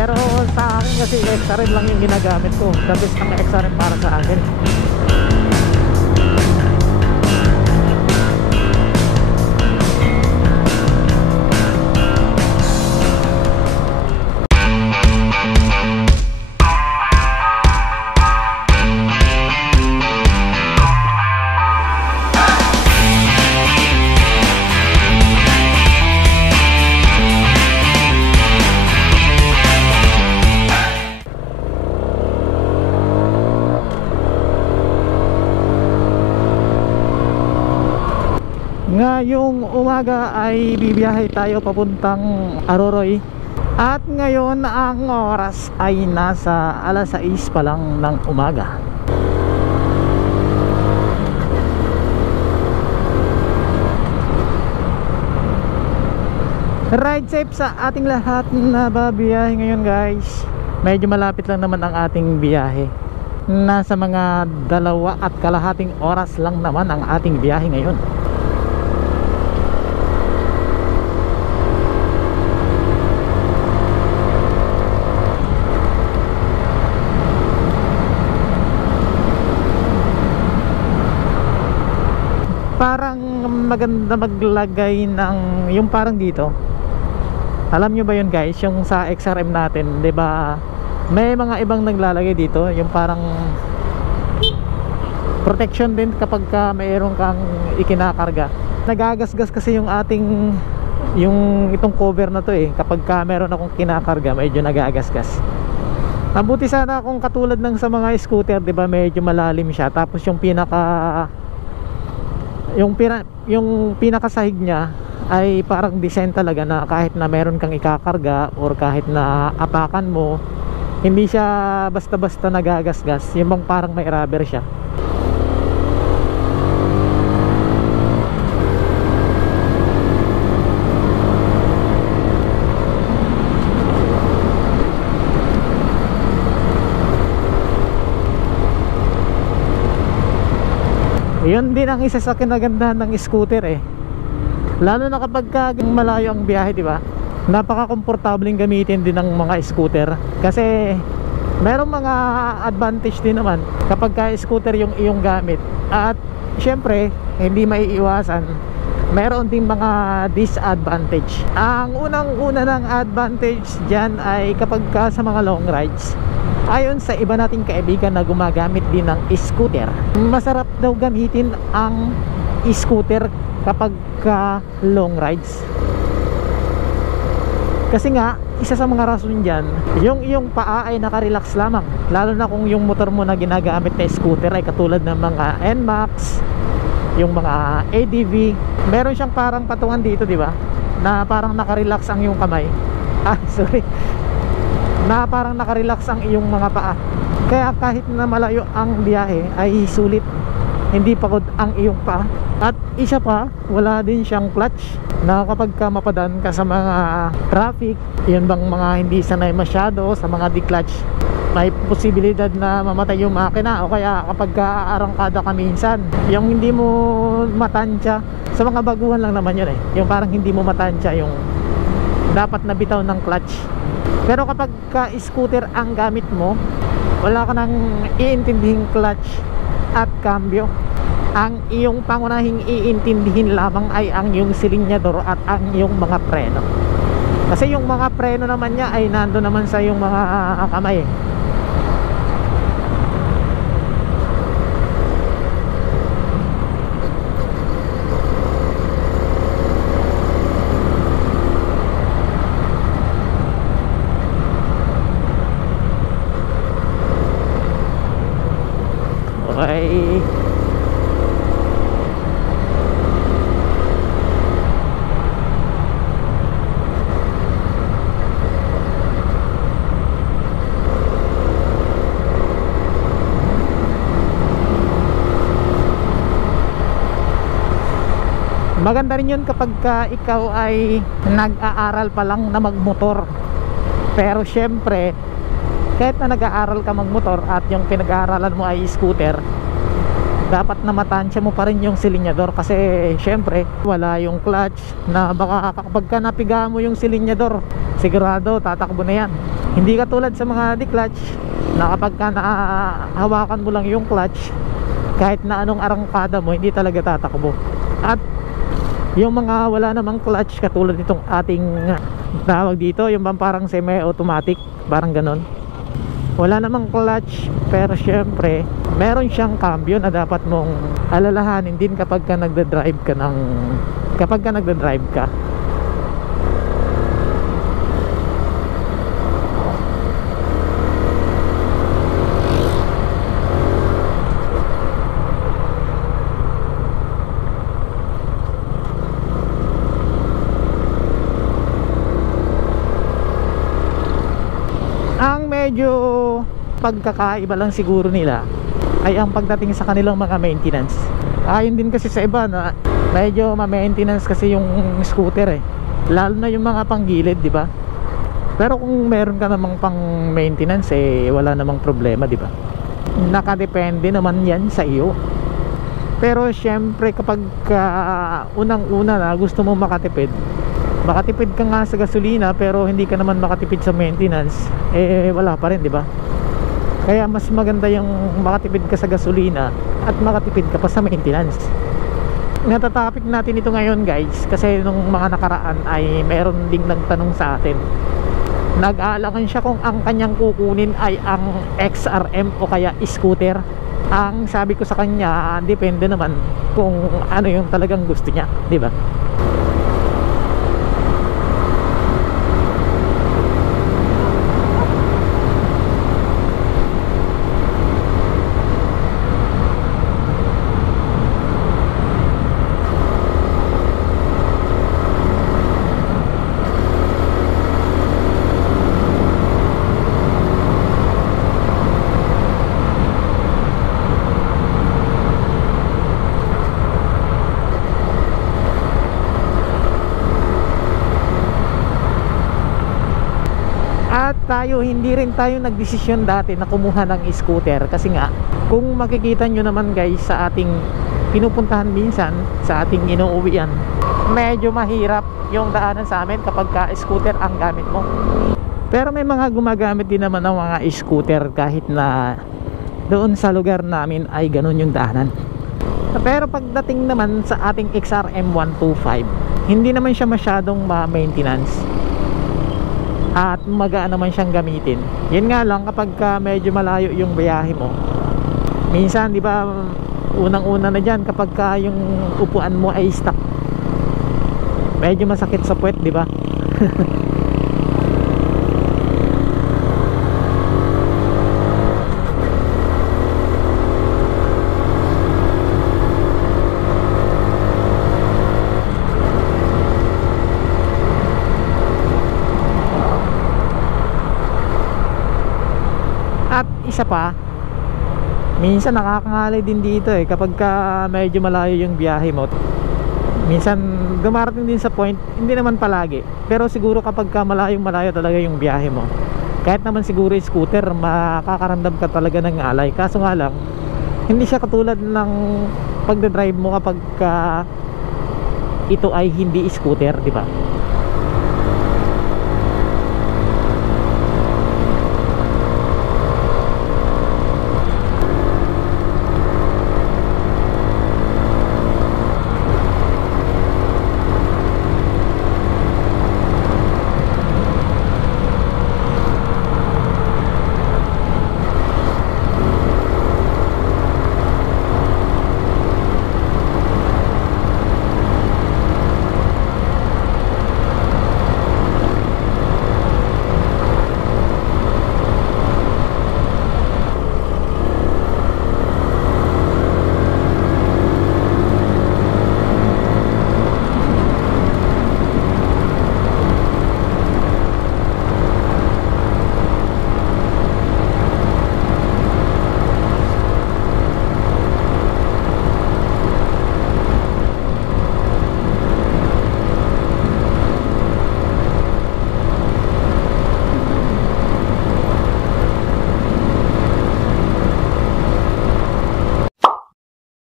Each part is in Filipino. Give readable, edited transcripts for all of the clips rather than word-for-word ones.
Pero sa akin kasi XRM lang yung ginagamit ko. The best ang XRM para sa akin. Ngayong umaga ay bibiyahe tayo papuntang Aroroy. At ngayon ang oras ay nasa alas 6 pa lang ng umaga. Ride safe sa ating lahat na babiyahe ngayon guys. Medyo malapit lang naman ang ating biyahe. Nasa mga 2.5 oras lang naman ang ating biyahe ngayon. Parang maganda maglagay ng yung parang dito. Alam nyo ba yun guys, yung sa XRM natin, 'di ba? May mga ibang naglalagay dito, yung parang protection din kapag mayroon kang ikinakarga. Nagagasgas kasi yung ating itong cover na to eh. Kapag mayroon akong kinakarga, medyo nagagasgas. Mabuti sana kung katulad ng sa mga scooter, 'di ba? Medyo malalim siya. Tapos yung pinakasahig niya ay parang design talaga na kahit na meron kang ikakarga or kahit na apakan mo, hindi siya basta-basta nagagasgas. Yung bang parang may rubber siya. Yun din ang isa sa kinagandahan ng scooter eh. Lalo na kapag malayo ang biyahe, di ba? Napaka-komportabling gamitin din ng mga scooter. Kasi merong mga advantage din naman kapag scooter yung iyong gamit. At syempre, hindi maiiwasan, meron din mga disadvantage. Ang unang-una ng advantage dyan ay kapag sa mga long rides. Ayon sa iba nating kaibigan na gumagamit din ng scooter, masarap daw gamitin ang scooter kapag long rides. Kasi nga, isa sa mga rason dyan, yung iyong paa ay nakarelax lamang. Lalo na kung yung motor mo na ginagamit na scooter ay katulad ng mga NMAX, yung mga ADV. Meron siyang parang patungan dito, di ba? Na parang nakarelax ang iyong kamay. Sorry. Na parang nakarelax ang iyong mga paa. Kaya kahit na malayo ang biyahe ay sulit, hindi pagod ang iyong paa. At isa pa, wala din siyang clutch, na kapag mapadan ka sa mga traffic, yun bang mga hindi sanay masyado sa mga di-clutch, may posibilidad na mamatay yung makina. O kaya kapag arangkada ka minsan, yung hindi mo matansya, sa mga baguhan lang naman yun eh, yung parang hindi mo matansya yung dapat na bitaw ng clutch. Pero kapag scooter ang gamit mo, wala ka nang iintindihing clutch at cambio. Ang iyong pangunahing iintindihin lamang ay ang iyong silinyador at ang iyong mga preno. Kasi yung mga preno naman niya ay nando naman sa iyong mga kamay. Okay. Maganda rin yun kapag ikaw ay nag-aaral pa lang na magmotor. Pero syempre, kahit na nag-aaral ka magmotor at yung pinag-aaralan mo ay scooter, dapat na matansya mo pa rin yung silinyador. Kasi syempre, wala yung clutch na baka kapag napiga mo yung silinyador, sigurado tatakbo na yan. Hindi katulad sa mga di-clutch na kapag ka hawakan mo lang yung clutch, kahit na anong arangkada mo, hindi talaga tatakbo. At yung mga wala namang clutch, katulad nitong ating tawag dito, yung parang semi-automatic, parang ganon, wala namang clutch, pero syempre meron siyang cambio na dapat mong alalahanin din kapag ka nagda-drive ka. Ang medyo pagkakaiba lang siguro nila ay ang pagdating sa kanilang mga maintenance. Ayon din kasi sa iba na medyo ma-maintenance kasi yung scooter lalo na yung mga panggilid, di ba? Pero kung meron ka namang pang maintenance wala namang problema, di ba? Nakadepende naman yan sa iyo. Pero syempre kapag unang-una na gusto mo makatipid ka nga sa gasolina, pero hindi ka naman makatipid sa maintenance, wala pa rin, di ba? Kaya mas maganda yung makatipid ka sa gasolina at makatipid ka pa sa maintenance. Natatopic natin ito ngayon, guys, kasi nung mga nakaraan ay meron ding nagtanong sa atin. Nag-aalangan siya kung ang kanyang kukunin ay ang XRM o kaya scooter. Ang sabi ko sa kanya, depende naman kung ano yung talagang gusto niya, di ba? At hindi rin tayo nagdesisyon dati na kumuha ng scooter kasi nga kung makikita nyo naman, guys, sa ating pinupuntahan minsan, sa ating inuuwian, medyo mahirap yung daanan sa amin kapag scooter ang gamit mo. Pero may mga gumagamit din naman ng mga scooter kahit na doon sa lugar namin ay ganun yung daanan. Pero pagdating naman sa ating XRM 125, hindi naman siya masyadong ma-maintenance at magaan naman siyang gamitin. Yun nga lang, kapag medyo malayo yung biyahe mo, minsan, di ba, unang-una na dyan kapag yung upuan mo ay stuck, medyo masakit sa puwet, di ba? At isa pa, minsan nakakangalay din dito kapag medyo malayo yung biyahe mo. Minsan dumarating din sa point, hindi naman palagi, pero siguro kapag malayo talaga yung biyahe mo, kahit naman siguro yung scooter, makakaramdam ka talaga ng alay. Kaso nga lang, hindi siya katulad ng pagdadrive mo kapag ito ay hindi scooter, di ba?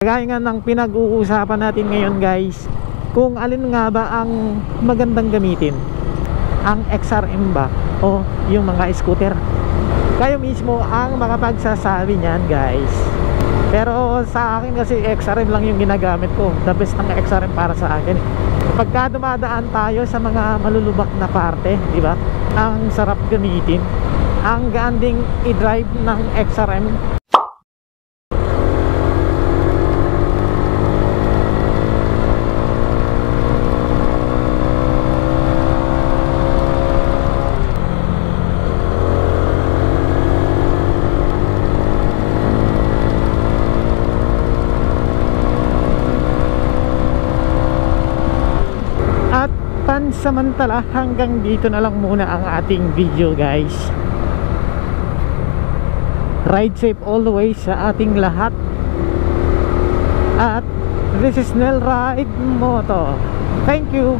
Kagaya nga ng pinag-uusapan natin ngayon, guys, kung alin nga ba ang magandang gamitin. ang XRM ba o yung mga scooter. Kayo mismo ang makapagsasabi niyan, guys. Pero sa akin kasi XRM lang yung ginagamit ko. The best ang XRM para sa akin. Pagka dumadaan tayo sa mga malulubak na parte, di ba? Ang sarap gamitin. Ang gaan ding i-drive ng XRM. At pansamantala hanggang dito na lang muna ang ating video, guys. Ride safe always sa ating lahat. At this is Nel Ride Moto. Thank you.